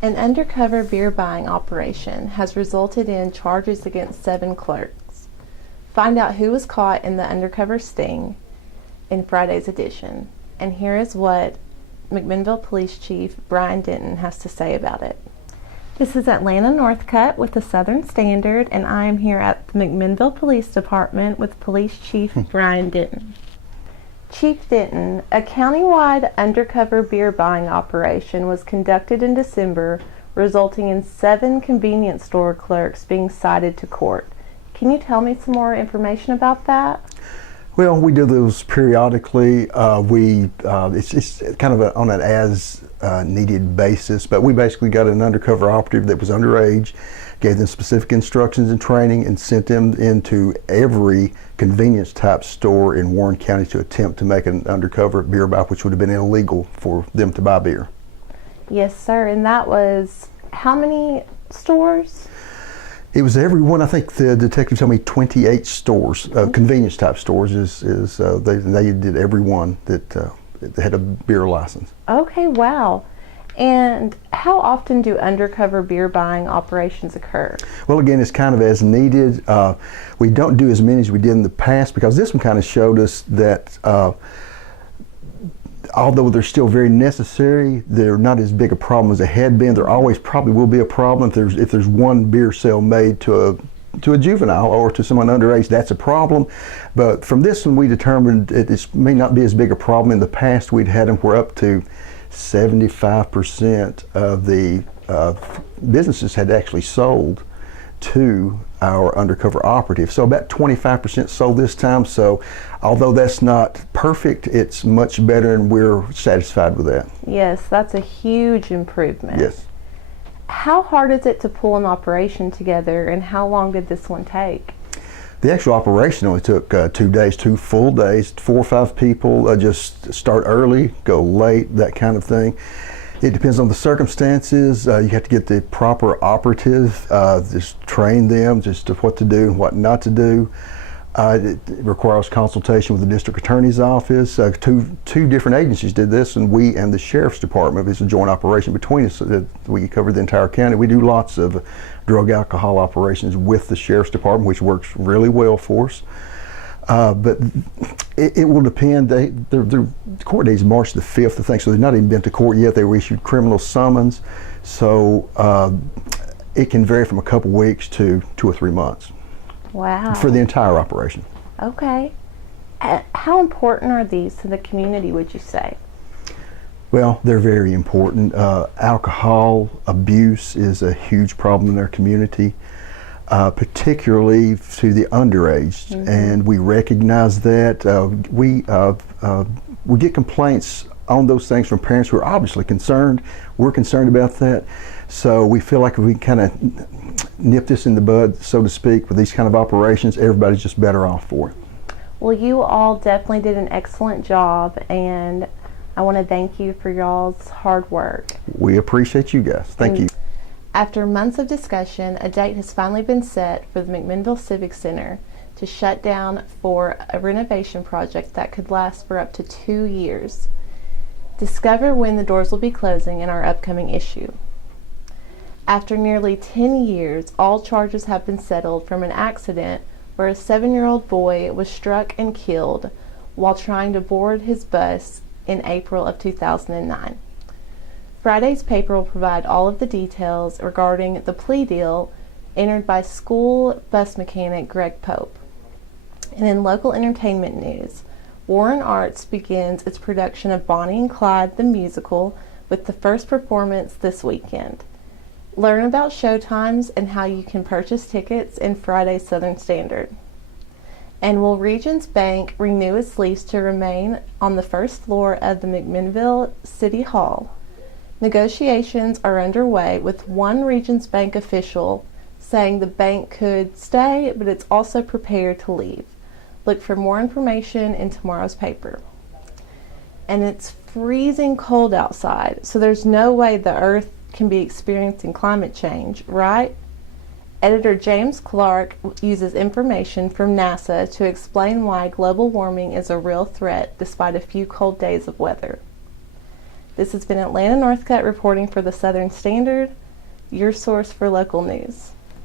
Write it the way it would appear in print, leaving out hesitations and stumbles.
An undercover beer buying operation has resulted in charges against 7 clerks. Find out who was caught in the undercover sting in Friday's edition. And here is what McMinnville Police Chief Brian Denton has to say about it. This is Atlanta Northcutt with the Southern Standard, and I am here at the McMinnville Police Department with Police Chief Brian Denton. Chief Denton, a countywide undercover beer buying operation was conducted in December, resulting in 7 convenience store clerks being cited to court. Can you tell me some more information about that? Well, we do those periodically. It's kind of on an as needed basis, but we basically got an undercover operative that was underage, gave them specific instructions and training, and sent them into every convenience type store in Warren County to attempt to make an undercover beer buy, which would have been illegal for them to buy beer. Yes, sir. And that was how many stores? It was every one. I think the detective told me 28 stores, convenience type stores. They did every one that had a beer license. Okay, wow. And how often do undercover beer buying operations occur? Well, again, it's kind of as needed. We don't do as many as we did in the past because this one kind of showed us that although they're still very necessary, they're not as big a problem as they had been. There always probably will be a problem if there's one beer sale made to a juvenile or to someone underage. That's a problem. But from this one, we determined it may not be as big a problem. In the past, we'd had them where up to 75% of the businesses had actually sold to our undercover operative. So about 25% sold this time. So although that's not perfect, it's much better and we're satisfied with that. Yes, that's a huge improvement. Yes. How hard is it to pull an operation together, and how long did this one take? The actual operation only took 2 days, 2 full days, 4 or 5 people, just start early, go late, that kind of thing. It depends on the circumstances. You have to get the proper operative, just train them just to what to do and what not to do. It requires consultation with the district attorney's office. Two different agencies did this, and we and the sheriff's department. It's a joint operation between us. We cover the entire county. We do lots of drug alcohol operations with the sheriff's department, which works really well for us. But it will depend. The court date's March the 5th, I think, so they've not even been to court yet. They were issued criminal summons. So it can vary from a couple weeks to 2 or 3 months. Wow. For the entire operation. Okay. How important are these to the community, would you say? Well, they're very important. Alcohol abuse is a huge problem in our community, particularly to the underage, and we recognize that. We get complaints on those things from parents who are obviously concerned. We're concerned about that, so we feel like if we kind of nip this in the bud, so to speak, with these kind of operations, everybody's just better off for it. Well, you all definitely did an excellent job, and I want to thank you for y'all's hard work. We appreciate you guys. Thank you. After months of discussion, a date has finally been set for the McMinnville Civic Center to shut down for a renovation project that could last for up to 2 years. Discover when the doors will be closing in our upcoming issue. After nearly 10 years, all charges have been settled from an accident where a 7-year-old boy was struck and killed while trying to board his bus in April of 2009. Friday's paper will provide all of the details regarding the plea deal entered by school bus mechanic Greg Pope. And in local entertainment news, Warren Arts begins its production of Bonnie and Clyde the musical with the first performance this weekend. Learn about showtimes and how you can purchase tickets in Friday's Southern Standard. And will Regions Bank renew its lease to remain on the first floor of the McMinnville City Hall? Negotiations are underway with one Regions Bank official saying the bank could stay, but it's also prepared to leave. Look for more information in tomorrow's paper. And it's freezing cold outside, so there's no way the Earth can be experiencing climate change, right? Editor James Clark uses information from NASA to explain why global warming is a real threat despite a few cold days of weather. This has been Atlanta Northcutt reporting for the Southern Standard, your source for local news.